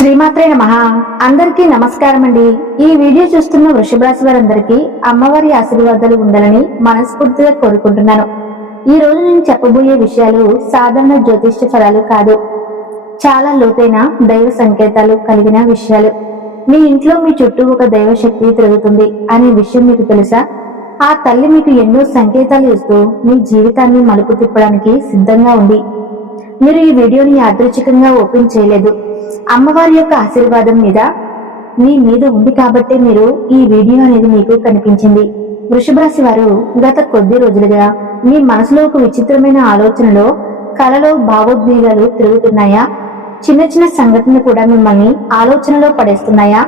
శ్రీమాత్రే నమః. అందరికీ నమస్కారం అండి. ఈ వీడియో చూస్తున్న వృషభ రాశి వారందరికీ అమ్మవారి ఆశీర్వాదాలు ఉండాలని మనస్ఫూర్తిగా కోరుకుంటున్నాను. ఈ రోజు నేను చెప్పబోయే విషయాలు సాధారణ జ్యోతిష్య ఫలాలు కాదు, చాలా లోతైన దైవ సంకేతాలు కలిగిన విషయాలు. మీ ఇంట్లో మీ చుట్టూ ఒక దైవ శక్తి తిరుగుతుంది అనే విషయం మీకు తెలుసా? ఆ తల్లి మీకు ఎన్నో సంకేతాలు ఇస్తూ మీ జీవితాన్ని మలుపు తిప్పడానికి సిద్ధంగా ఉంది. మీరు ఈ వీడియోని యాదృచ్ఛికంగా ఓపెన్ చేయలేదు. అమ్మవారి యొక్క ఆశీర్వాదం మీ మీద ఉంది కాబట్టి మీరు ఈ వీడియో అనేది మీకు కనిపించింది. వృషభ రాశి వారు గత కొద్ది రోజులుగా మీ మనసులో ఒక విచిత్రమైన ఆలోచనలో, కలలో భావోద్వేగాలు తిరుగుతున్నాయా? చిన్న చిన్న సంఘటనలు కూడా మిమ్మల్ని ఆలోచనలో పడేస్తున్నాయా?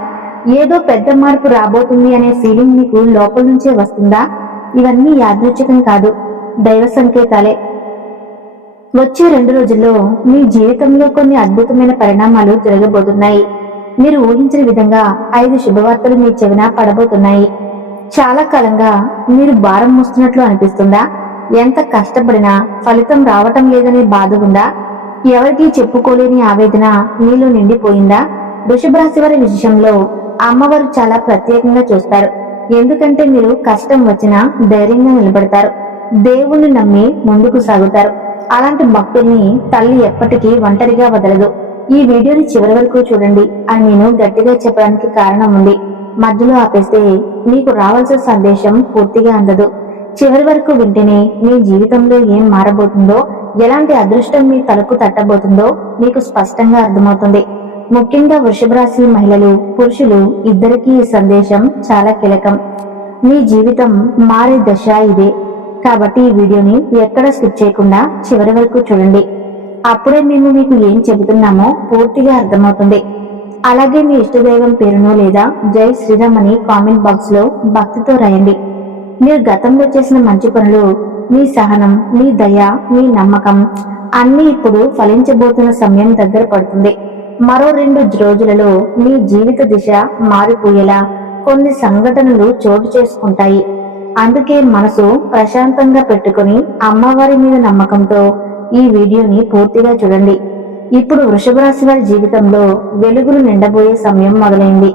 ఏదో పెద్ద మార్పు రాబోతుంది అనే ఫీలింగ్ మీకు లోపల నుంచే వస్తుందా? ఇవన్నీ యాదృచ్ఛికం కాదు, దైవ సంకేతాలే. వచ్చే 2 రోజుల్లో మీ జీవితంలో కొన్ని అద్భుతమైన పరిణామాలు జరగబోతున్నాయి. మీరు ఊహించిన విధంగా 5 శుభవార్తలు మీ చెవిన పడబోతున్నాయి. చాలా కాలంగా మీరు భారం మోస్తున్నట్లు అనిపిస్తుందా? ఎంత కష్టపడినా ఫలితం రావటం లేదనే బాధ ఉందా? ఎవరికీ చెప్పుకోలేని ఆవేదన మీలో నిండిపోయిందా? వృషభ రాశి వారి విషయంలో అమ్మవారు చాలా ప్రత్యేకంగా చూస్తారు. ఎందుకంటే మీరు కష్టం వచ్చినా ధైర్యంగా నిలబడతారు, దేవుణ్ణి నమ్మి ముందుకు సాగుతారు. అలాంటి భక్తుల్ని తల్లి ఎప్పటికీ ఒంటరిగా వదలదు. ఈ వీడియోని చివరి వరకు చూడండి అని నేను గట్టిగా చెప్పడానికి కారణం ఉంది. మధ్యలో ఆపేస్తే మీకు రావాల్సిన సందేశం పూర్తిగా అందదు. చివరి వరకు వింటేనే మీ జీవితంలో ఏం మారబోతుందో, ఎలాంటి అదృష్టం మీ తలకు తట్టబోతుందో మీకు స్పష్టంగా అర్థమవుతుంది. ముఖ్యంగా వృషభ రాశి మహిళలు, పురుషులు ఇద్దరికీ ఈ సందేశం చాలా కీలకం. మీ జీవితం మారే దశ ఇదే కాబట్టి ఈ వీడియోని ఎక్కడ స్కిప్ చేయకుండా చివరి వరకు చూడండి. అప్పుడే మేము మీకు ఏం చెబుతున్నామో పూర్తిగా అర్థమవుతుంది. అలాగే మీ ఇష్టదైవం పేరును లేదా జై శ్రీరామ్ అని కామెంట్ బాక్స్ లో భక్తితో రాయండి. మీరు గతంలో చేసిన మంచి పనులు, మీ సహనం, మీ దయ, మీ నమ్మకం అన్ని ఇప్పుడు ఫలించబోతున్న సమయం దగ్గర పడుతుంది. మరో 2 రోజులలో మీ జీవిత దిశ మారిపోయేలా కొన్ని సంఘటనలు చోటు చేసుకుంటాయి. అందుకే మనసు ప్రశాంతంగా పెట్టుకుని అమ్మవారి మీద నమ్మకంతో ఈ వీడియోని పూర్తిగా చూడండి. ఇప్పుడు వృషభ రాశి వారి జీవితంలో వెలుగులు నిండబోయే సమయం మొదలైంది.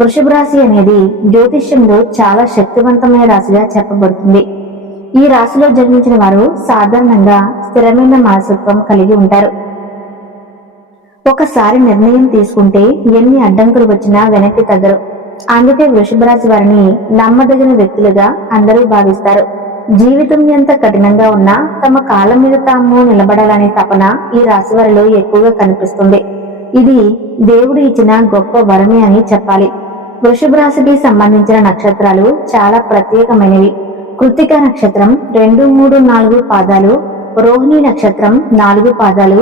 వృషభ రాశి అనేది జ్యోతిష్యంలో చాలా శక్తివంతమైన రాశిగా చెప్పబడుతుంది. ఈ రాశిలో జన్మించిన వారు సాధారణంగా స్థిరమైన మనస్తత్వం కలిగి ఉంటారు. ఒకసారి నిర్ణయం తీసుకుంటే ఎన్ని అడ్డంకులు వచ్చినా వెనక్కి తగ్గరు. అందుకే వృషభ రాశి వారిని నమ్మదగిన వ్యక్తులుగా అందరూ భావిస్తారు. జీవితం ఎంత కఠినంగా ఉన్నా తమ కాళ్ళ మీద తాము నిలబడాలనే తపన ఈ రాశి వారిలో ఎక్కువగా కనిపిస్తుంది. ఇది దేవుడు ఇచ్చిన గొప్ప వరమే అని చెప్పాలి. వృషభ రాశికి సంబంధించిన నక్షత్రాలు చాలా ప్రత్యేకమైనవి. కృత్తిక నక్షత్రం 2, 3, 4 పాదాలు, రోహిణి నక్షత్రం 4 పాదాలు,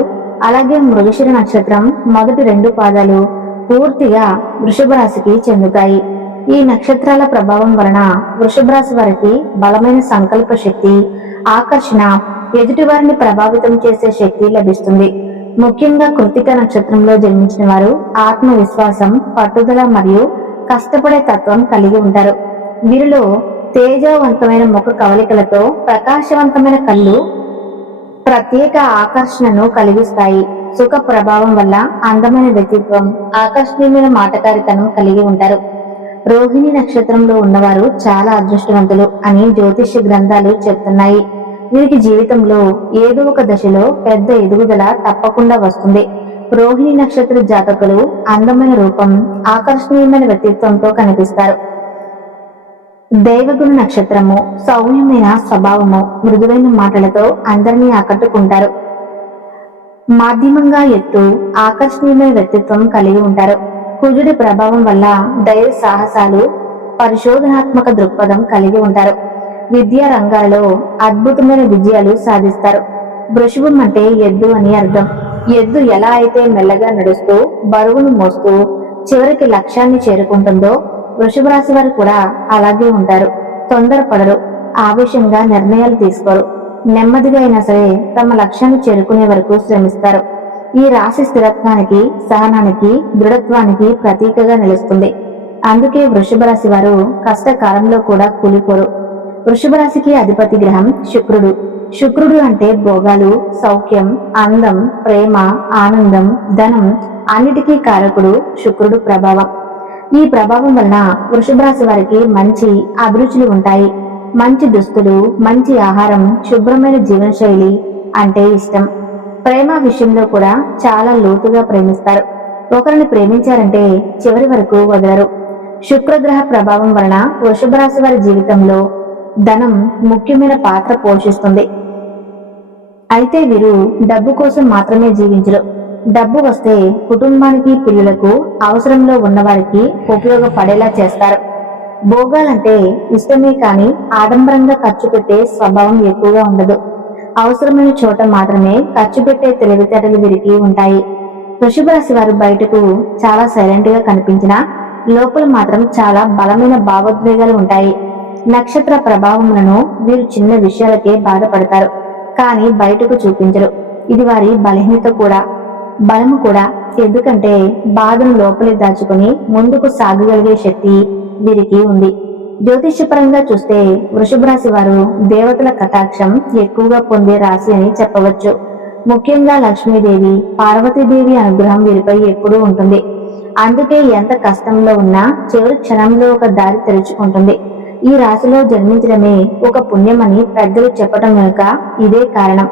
అలాగే మృగశిర నక్షత్రం మొదటి 2 పాదాలు పూర్తిగా వృషభ రాశికి చెందుతాయి. ఈ నక్షత్రాల ప్రభావం వలన వృషభ రాశి వారికి బలమైన సంకల్ప శక్తి, ఆకర్షణ, ఎదుటి వారిని ప్రభావితం చేసే శక్తి లభిస్తుంది. ముఖ్యంగా కృత్తిక నక్షత్రంలో జన్మించిన వారు ఆత్మవిశ్వాసం, పట్టుదల మరియు కష్టపడే తత్వం కలిగి ఉంటారు. వీరిలో తేజవంతమైన ముఖ కవలికలతో ప్రకాశవంతమైన కళ్ళు ప్రత్యేక ఆకర్షణను కలిగిస్తాయి. సుఖ ప్రభావం వల్ల అందమైన వ్యక్తిత్వం, ఆకర్షణీయమైన మాటకారితనం కలిగి ఉంటారు. రోహిణి నక్షత్రంలో ఉన్నవారు చాలా అదృష్టవంతులు అని జ్యోతిష్య గ్రంథాలు చెప్తున్నాయి. వీరికి జీవితంలో ఏదో ఒక దశలో పెద్ద ఎదుగుదల తప్పకుండా వస్తుంది. రోహిణి నక్షత్ర జాతకులు అందమైన రూపం, ఆకర్షణీయమైన వ్యక్తిత్వంతో కనిపిస్తారు. దైవగుణ నక్షత్రము సౌమ్యమైన స్వభావము, మృదువైన మాటలతో అందరినీ ఆకట్టుకుంటారు. మాధ్యమంగా ఎత్తు, ఆకర్షణీయమైన వ్యక్తిత్వం కలిగి ఉంటారు. కుజుడి ప్రభావం వల్ల ధైర్య సాహసాలు, పరిశోధనాత్మక దృక్పథం కలిగి ఉంటారు. విద్యా రంగాలలో అద్భుతమైన విజయాలు సాధిస్తారు. వృషభం అంటే ఎద్దు అని అర్థం. ఎద్దు ఎలా అయితే మెల్లగా నడుస్తూ బరువును మోస్తూ చివరికి లక్ష్యాన్ని చేరుకుంటుందో వృషభ రాశి వారు కూడా అలాగే ఉంటారు. తొందరపడరు, ఆవేశంగా నిర్ణయాలు తీసుకోరు. నెమ్మదిగా అయినా సరే తమ లక్ష్యాన్ని చేరుకునే వరకు శ్రమిస్తారు. ఈ రాశి స్థిరత్వానికి, సహనానికి, దృఢత్వానికి ప్రతీకగా నిలుస్తుంది. అందుకే వృషభ రాశి వారు కష్టకాలంలో కూడా కూలిపోరు. వృషభ రాశికి అధిపతి గ్రహం శుక్రుడు. శుక్రుడు అంటే భోగాలు, సౌఖ్యం, అందం, ప్రేమ, ఆనందం, ధనం అన్నిటికీ కారకుడు శుక్రుడు ప్రభావం. ఈ ప్రభావం వలన వృషభ రాశి వారికి మంచి అభిరుచులు ఉంటాయి. మంచి దుస్తులు, మంచి ఆహారం, శుభ్రమైన జీవనశైలి అంటే ఇష్టం. ప్రేమ విషయంలో కూడా చాలా లోతుగా ప్రేమిస్తారు. ఒకరిని ప్రేమించారంటే చివరి వరకు వదలరు. శుక్రగ్రహ ప్రభావం వలన వృషభ రాశి వారి జీవితంలో ధనం ముఖ్యమైన పాత్ర పోషిస్తుంది. అయితే వీరు డబ్బు కోసం మాత్రమే జీవించరు. డబ్బు వస్తే కుటుంబానికి, పిల్లలకు, అవసరంలో ఉన్నవారికి ఉపయోగపడేలా చేస్తారు. భోగాలంటే ఇష్టమే కానీ ఆడంబరంగా ఖర్చు పెట్టే స్వభావం ఎక్కువగా ఉండదు. అవసరమైన చోట మాత్రమే ఖర్చు పెట్టే తెలివితేటలు వీరికి ఉంటాయి. వృషభ రాశి వారు బయటకు చాలా సైలెంట్ గా కనిపించినా లోపల మాత్రం చాలా బలమైన భావోద్వేగాలు ఉంటాయి. నక్షత్ర ప్రభావములను వీరు చిన్న విషయాలకే బాధపడతారు, కానీ బయటకు చూపించరు. ఇది వారి బలహీనత కూడా, బలము కూడా. ఎందుకంటే బాధను లోపలి దాచుకుని ముందుకు సాగగలిగే శక్తి వీరికి ఉంది. జ్యోతిష్యపరంగా చూస్తే వృషభ రాశి వారు దేవతల కటాక్షం ఎక్కువగా పొందే రాశి అని చెప్పవచ్చు. ముఖ్యంగా లక్ష్మీదేవి, పార్వతీదేవి అనుగ్రహం వీరిపై ఎప్పుడూ ఉంటుంది. అందుకే ఎంత కష్టంలో ఉన్నా చివరి క్షణంలో ఒక దారి తెరుచుకుంటుంది. ఈ రాశిలో జన్మించడమే ఒక పుణ్యమని పెద్దలు చెప్పటం వెనుక ఇదే కారణం.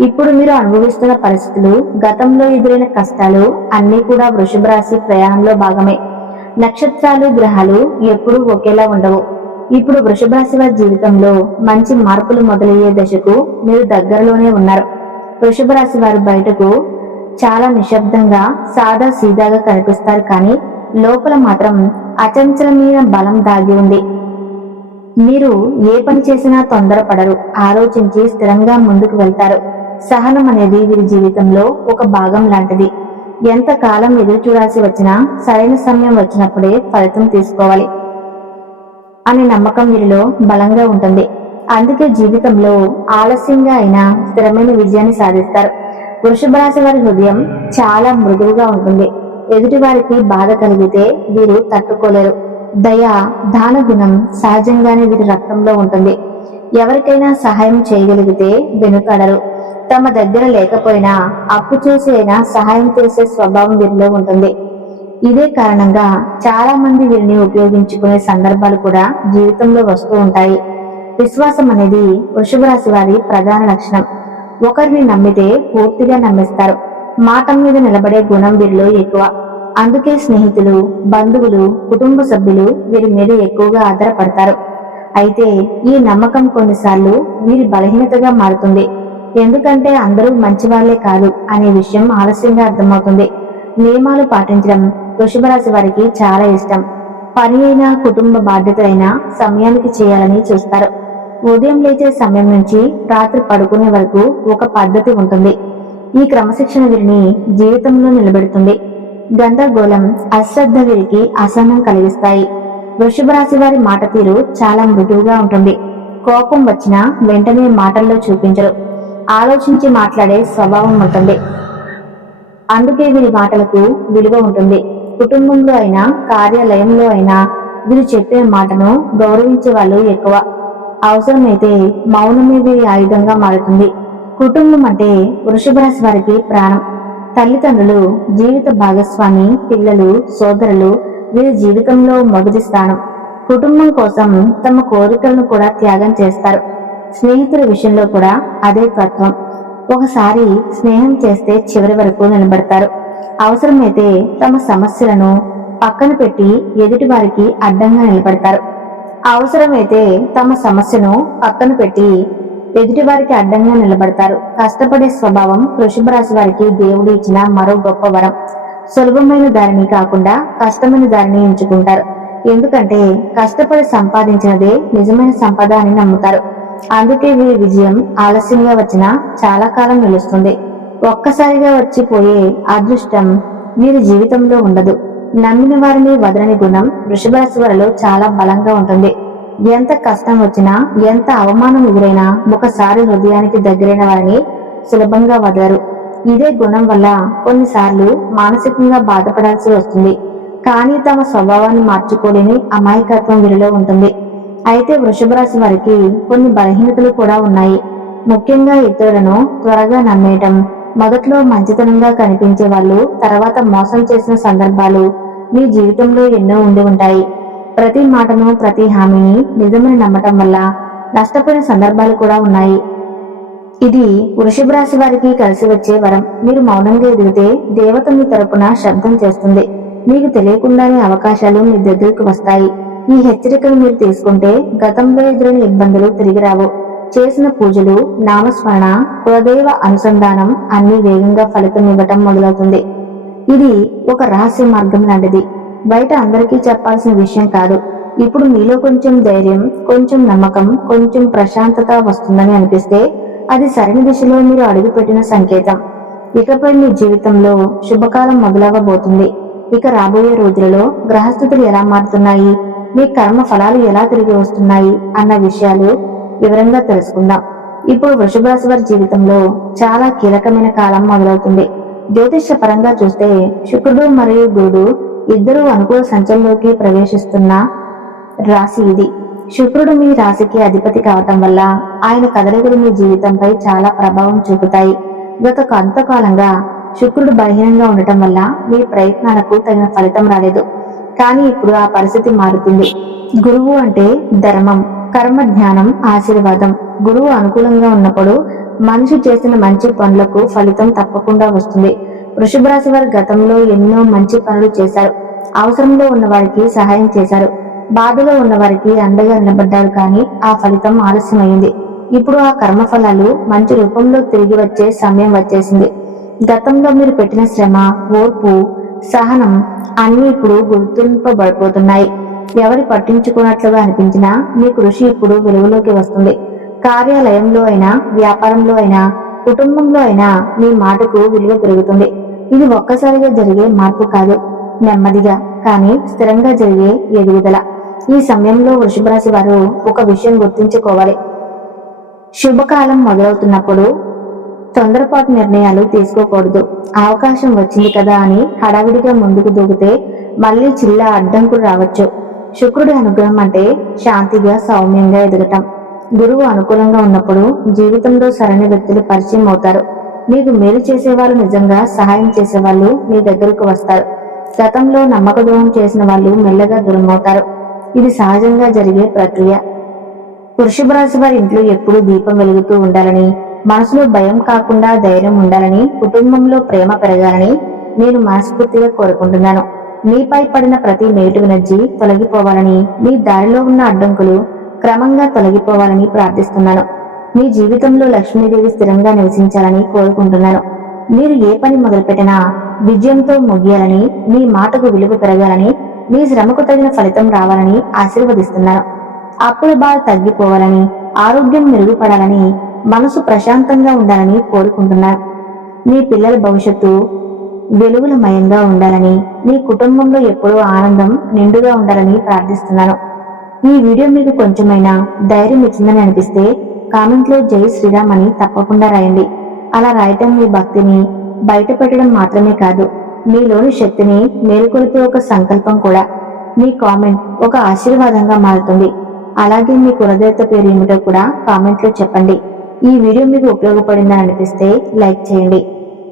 ఇప్పుడు మీరు అనుభవిస్తున్న పరిస్థితులు, గతంలో ఎదురైన కష్టాలు అన్నీ కూడా వృషభ రాశి ప్రయాణంలో భాగమే. నక్షత్రాలు, గ్రహాలు ఎప్పుడూ ఒకేలా ఉండవు. ఇప్పుడు వృషభ రాశి వారి జీవితంలో మంచి మార్పులు మొదలయ్యే దశకు మీరు దగ్గరలోనే ఉన్నారు. వృషభ రాశి వారు బయటకు చాలా నిశ్శబ్దంగా, సాదా సీదాగా కనిపిస్తారు, కానీ లోపల మాత్రం అచంచలమైన బలం దాగి ఉంది. మీరు ఏ పని చేసినా తొందరపడరు, ఆలోచించి స్థిరంగా ముందుకు వెళ్తారు. సహనం అనేది వీరి జీవితంలో ఒక భాగం లాంటిది. ఎంత కాలం ఎదురు చూడాల్సి వచ్చినా సరైన సమయం వచ్చినప్పుడే ఫలితం తీసుకోవాలి అనే నమ్మకం వీరిలో బలంగా ఉంటుంది. అందుకే జీవితంలో ఆలస్యంగా అయినా స్థిరమైన విజయాన్ని సాధిస్తారు. వృషభ రాశి వారి హృదయం చాలా మృదువుగా ఉంటుంది. ఎదుటి వారికి బాధ కలిగితే వీరు తట్టుకోలేరు. దయ, దాన గుణం సహజంగానే వీరి రక్తంలో ఉంటుంది. ఎవరికైనా సహాయం చేయగలిగితే వెనుకాడరు. తమ దగ్గర లేకపోయినా అప్పు చేసి అయినా సహాయం చేసే స్వభావం వీరిలో ఉంటుంది. ఇదే కారణంగా చాలా మంది వీరిని ఉపయోగించుకునే సందర్భాలు కూడా జీవితంలో వస్తూ ఉంటాయి. విశ్వాసం అనేది వృషభ రాశి వారి ప్రధాన లక్షణం. ఒకరిని నమ్మితే పూర్తిగా నమ్మిస్తారు. మాట మీద నిలబడే గుణం వీరిలో ఎక్కువ. అందుకే స్నేహితులు, బంధువులు, కుటుంబ సభ్యులు వీరి మీద ఎక్కువగా ఆధారపడతారు. అయితే ఈ నమ్మకం కొన్నిసార్లు వీరి బలహీనతగా మారుతుంది. ఎందుకంటే అందరూ మంచివాళ్లే కాదు అనే విషయం ఆలస్యంగా అర్థమవుతుంది. నియమాలు పాటించడం వృషభ రాశి వారికి చాలా ఇష్టం. పని అయినా, కుటుంబ బాధ్యతలైనా సమయానికి చేయాలని చూస్తారు. ఉదయం లేచే సమయం నుంచి రాత్రి పడుకునే వరకు ఒక పద్ధతి ఉంటుంది. ఈ క్రమశిక్షణ వీరిని జీవితంలో నిలబెడుతుంది. గందరగోళం, అశ్రద్ధ వీరికి అసహనం కలిగిస్తాయి. వృషభ రాశి వారి మాట తీరు చాలా మృదువుగా ఉంటుంది. కోపం వచ్చినా వెంటనే మాటల్లో చూపించరు. ఆలోచించి మాట్లాడే స్వభావం ఉంటుంది. అందుకే వీరి మాటలకు విలువ ఉంటుంది. కుటుంబంలో అయినా, కార్యాలయంలో అయినా వీరు చెప్పే మాటను గౌరవించే వాళ్ళు ఎక్కువ. అవసరమైతే మౌనమే వీరి ఆయుధంగా మారుతుంది. కుటుంబం అంటే వృషభ రాశి వారికి ప్రాణం. తల్లిదండ్రులు, జీవిత భాగస్వామి, పిల్లలు, సోదరులు వీరి జీవితంలో మొదటి స్థానం. కుటుంబం కోసం తమ కోరికలను కూడా త్యాగం చేస్తారు. స్నేహితుల విషయంలో కూడా అదే తత్వం. ఒకసారి స్నేహం చేస్తే చివరి వరకు నిలబడతారు. అవసరమైతే తమ సమస్యలను పక్కన పెట్టి ఎదుటి వారికి అడ్డంగా నిలబడతారు. అవసరమైతే తమ సమస్యను పక్కన పెట్టి ఎదుటి వారికి అడ్డంగా నిలబడతారు. కష్టపడే స్వభావం వృషభ రాశి వారికి దేవుడు ఇచ్చిన మరో గొప్ప వరం. సులభమైన దారిని కాకుండా కష్టమైన దారిని ఎంచుకుంటారు. ఎందుకంటే కష్టపడి సంపాదించినదే నిజమైన సంపద అని నమ్ముతారు. అందుకే వీరి విజయం ఆలస్యంగా వచ్చినా చాలా కాలం నిలుస్తుంది. ఒక్కసారిగా వచ్చిపోయే అదృష్టం వీరి జీవితంలో ఉండదు. నమ్మిన వారిని వదలని గుణం వృషభ రాశి వారిలో చాలా బలంగా ఉంటుంది. ఎంత కష్టం వచ్చినా, ఎంత అవమానం ఎదురైనా ఒకసారి హృదయానికి దగ్గరైన వారిని సులభంగా వదలరు. ఇదే గుణం వల్ల కొన్నిసార్లు మానసికంగా బాధపడాల్సి వస్తుంది. కానీ తమ స్వభావాన్ని మార్చుకోలేని అమాయకత్వం వీరిలో ఉంటుంది. అయితే వృషభ రాశి వారికి కొన్ని బలహీనతలు కూడా ఉన్నాయి. ముఖ్యంగా ఇతరులను త్వరగా నమ్మేయటం. మొదట్లో మంచితనంగా కనిపించే వాళ్ళు తర్వాత మోసం చేసిన సందర్భాలు మీ జీవితంలో ఎన్నో ఉండి ఉంటాయి. ప్రతి మాటను ప్రతి హామీని నిజమని నమ్మటం వల్ల నష్టపోయిన సందర్భాలు కూడా ఉన్నాయి. ఇది వృషభ రాశి వారికి కలిసి వచ్చే వరం. మీరు మౌనంగా ఎదిగితే దేవత మీ తరపున శబ్దం చేస్తుంది. మీకు తెలియకుండానే అవకాశాలు మీ దగ్గరకు వస్తాయి. ఈ హెచ్చరికను మీరు తీసుకుంటే గతంలో ఎదురైన ఇబ్బందులు తిరిగి రావు. చేసిన పూజలు, నామస్మరణ, కులదైవ అనుసంధానం అన్ని వేగంగా ఫలితం ఇవ్వటం మొదలవుతుంది. ఇది ఒక రహస్య మార్గం లాంటిది. బయట అందరికీ చెప్పాల్సిన విషయం కాదు. ఇప్పుడు మీలో కొంచెం ధైర్యం, కొంచెం నమ్మకం, కొంచెం ప్రశాంతత వస్తుందని అనిపిస్తే అది సరైన దిశలో మీరు అడుగుపెట్టిన సంకేతం. ఇకపై మీ జీవితంలో శుభకాలం మొదలవ్వబోతుంది. ఇక రాబోయే రోజులలో గ్రహస్థితులు ఎలా మారుతున్నాయి, మీ కర్మ ఫలాలు ఎలా తిరిగి వస్తున్నాయి అన్న విషయాలు వివరంగా తెలుసుకుందాం. ఇప్పుడు వృషభ రాశి వారి జీవితంలో చాలా కీలకమైన కాలం మొదలవుతుంది. జ్యోతిష్య పరంగా చూస్తే శుక్రుడు మరియు గురుడు ఇద్దరూ అనుకూల సంచలనంలోకి ప్రవేశిస్తున్న రాశి ఇది. శుక్రుడు మీ రాశికి అధిపతి కావటం వల్ల ఆయన కదలికలు మీ జీవితంపై చాలా ప్రభావం చూపుతాయి. గత కొంతకాలంగా శుక్రుడు బలహీనంగా ఉండటం వల్ల మీ ప్రయత్నాలకు తగిన ఫలితం రాలేదు. కానీ ఇప్పుడు ఆ పరిస్థితి మారుతుంది. గురువు అంటే ధర్మం, కర్మ, జ్ఞానం, ఆశీర్వాదం. గురువు అనుకూలంగా ఉన్నప్పుడు మనిషి చేసిన మంచి పనులకు ఫలితం తప్పకుండా వస్తుంది. వృషభ రాశి వారు గతంలో ఎన్నో మంచి పనులు చేశారు. అవసరంలో ఉన్న వారికి సహాయం చేశారు. బాధలో ఉన్న వారికి అండగా నిలబడ్డారు. కానీ ఆ ఫలితం ఆలస్యమైంది. ఇప్పుడు ఆ కర్మ ఫలాలు మంచి రూపంలో తిరిగి వచ్చే సమయం వచ్చేసింది. గతంలో మీరు పెట్టిన శ్రమ, ఓర్పు, సహనం అన్ని ఇప్పుడు గుర్తింపబడిపోతున్నాయి. ఎవరి పట్టించుకున్నట్లుగా అనిపించినా మీ కృషి ఇప్పుడు వెలుగులోకి వస్తుంది. కార్యాలయంలో అయినా, వ్యాపారంలో అయినా, కుటుంబంలో అయినా మీ మాటకు విలువ పెరుగుతుంది. ఇది ఒక్కసారిగా జరిగే మార్పు కాదు, నెమ్మదిగా కానీ స్థిరంగా జరిగే ఎదుగుదల. ఈ సమయంలో వృషభ రాశి వారు ఒక విషయం గుర్తుంచుకోవాలి. శుభకాలం మొదలవుతున్నప్పుడు తొందరపాటు నిర్ణయాలు తీసుకోకూడదు. అవకాశం వచ్చింది కదా అని హడావిడిగా ముందుకు దూకితే మళ్ళీ చిల్లా అడ్డంకులు రావచ్చు. శుక్రుడి అనుగ్రహం అంటే శాంతిగా, సౌమ్యంగా ఎదగటం. గురువు అనుకూలంగా ఉన్నప్పుడు జీవితంలో సరైన వ్యక్తులు పరిచయం అవుతారు. మీకు మేలు చేసేవాళ్ళు, నిజంగా సహాయం చేసేవాళ్ళు మీ దగ్గరకు వస్తారు. గతంలో నమ్మక ద్రోహం చేసిన వాళ్ళు మెల్లగా దూరమవుతారు. ఇది సహజంగా జరిగే ప్రక్రియ. వృషభ రాశి వారి ఇంట్లో ఎప్పుడూ దీపం వెలుగుతూ ఉండాలని, మనసులో భయం కాకుండా ధైర్యం ఉండాలని, కుటుంబంలో ప్రేమ పెరగాలని నేను మనస్ఫూర్తిగా కోరుకుంటున్నాను. మీపై పడిన ప్రతి నెగిటివ్ ఎనర్జీ తొలగిపోవాలని, మీ దారిలో ఉన్న అడ్డంకులు క్రమంగా తొలగిపోవాలని ప్రార్థిస్తున్నాను. మీ జీవితంలో లక్ష్మీదేవి స్థిరంగా నివసించాలని కోరుకుంటున్నాను. మీరు ఏ పని మొదలుపెట్టినా విజయంతో ముగియాలని, మీ మాటకు విలువ పెరగాలని, మీ శ్రమకు తగిన ఫలితం రావాలని ఆశీర్వదిస్తున్నాను. అప్పుల బాధ తగ్గిపోవాలని, ఆరోగ్యం మెరుగుపడాలని, మనసు ప్రశాంతంగా ఉండాలని కోరుకుంటున్నాను. మీ పిల్లల భవిష్యత్తు వెలుగులమయంగా ఉండాలని, మీ కుటుంబంలో ఎప్పుడూ ఆనందం నిండుగా ఉండాలని ప్రార్థిస్తున్నాను. ఈ వీడియో మీకు కొంచెమైనా ధైర్యం ఇచ్చిందని అనిపిస్తే కామెంట్లో జై శ్రీరామ్ అని తప్పకుండా రాయండి. అలా రాయటం మీ భక్తిని బయటపెట్టడం మాత్రమే కాదు, మీలోని శక్తిని మేల్కొల్పే ఒక సంకల్పం కూడా. మీ కామెంట్ ఒక ఆశీర్వాదంగా మారుతుంది. అలాగే మీ కులదేవత పేరు ఏమిటో కూడా కామెంట్లో చెప్పండి. ఈ వీడియో మీకు ఉపయోగపడిందని అనిపిస్తే లైక్ చేయండి.